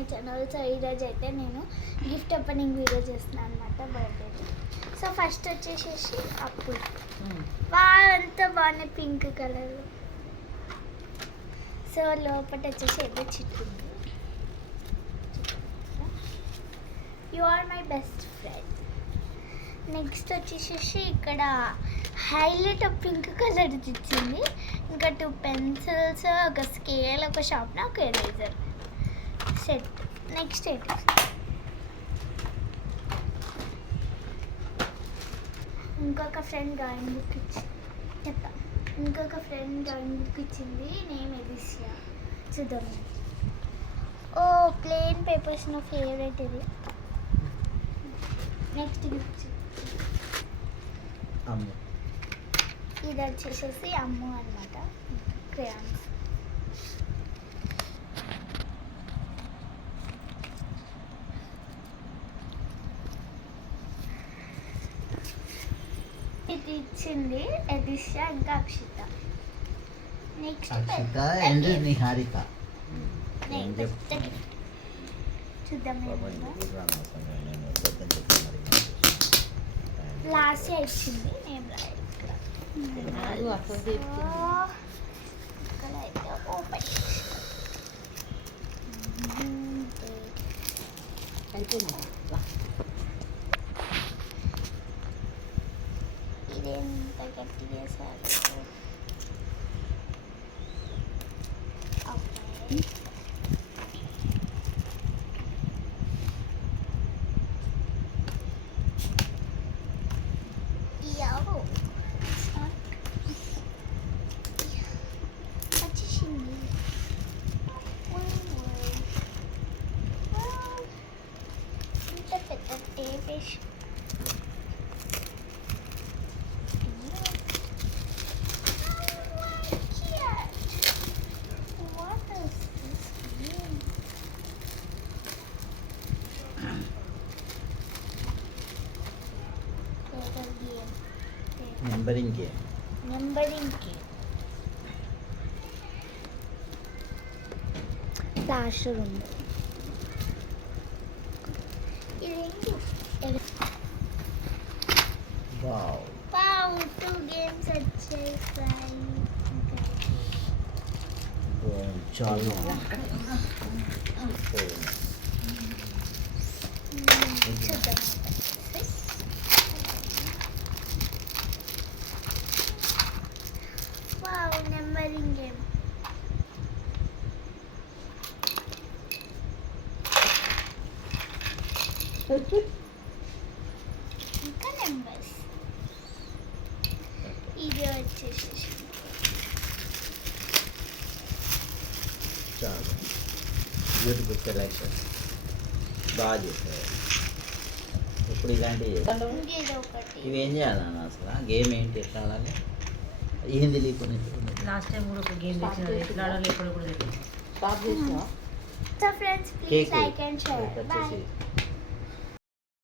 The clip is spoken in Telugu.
My channel. సో ఈరోజు అయితే నేను గిఫ్ట్ ఓపెనింగ్ వీడియో చేస్తున్నాను అనమాట, బర్త్డే. సో ఫస్ట్ వచ్చేసేసి అప్పుడు అంతా బాగున్నాయి పింక్ కలర్. సో లోపల వచ్చేసి ఏదో చిట్టుంది. You are my best friend. Next వచ్చేసేసి ఇక్కడ హైలైట్ పింక్ కలర్ ఇచ్చింది. ఇంకా 2 పెన్సిల్స్, ఒక స్కేల్, ఒక షార్ప్నర్, ఒక ఎరేజర్ సెట్. నెక్స్ట్ ఏంటి, ఇంకొక ఫ్రెండ్ డ్రాయింగ్ బుక్ చెప్తా. ఇంకొక ఫ్రెండ్ డ్రాయింగ్ బుక్ ఇచ్చింది, నేమ్ ఎడిసియా. చూద్దాం. ఓ ప్లెయిన్ పేపర్స్ నా ఫేవరెట్ ఇది. నెక్స్ట్ గిఫ్ట్ ఇది వచ్చేసేసి అమ్ము అనమాట, క్రేయాన్స్. ఇది ఇచ్చింది ఎడిషా, ఇంకా అక్షిత. నెక్స్ట్ నిహారిక. చూద్దాం. లాస్ట్ ఇచ్చింది, నేమ్ రాయాలి. ఓపెన్ ఇదేంత గట్టి చేశారు. నెంబరింగ్ ప్లాస్టర్ ఉంది. ఇదేంటి? వావ్ 2 గేమ్స్ వచ్చేసాయి. చాలా చూద్దాం. Wow numbering game. ఇంకా నెంబర్స్. ఇది వచ్చేసి చాలా బ్యూటిఫుల్ సెలెక్షన్, బాగా చేస్తారు. ఇప్పుడు ఇలాంటివి ఇవేం చేయాలన్న అసలు గేమ్ ఏంటి, ఎట్లా ఆడాలి, ఏం తెలియకుండా. లాస్ట్ టైం కూడా ఒక గేమ్ తెచ్చినారు, ఎట్లా ఆడాలి ఎప్పుడు కూడా తెలియదు. So friends please like and share. By.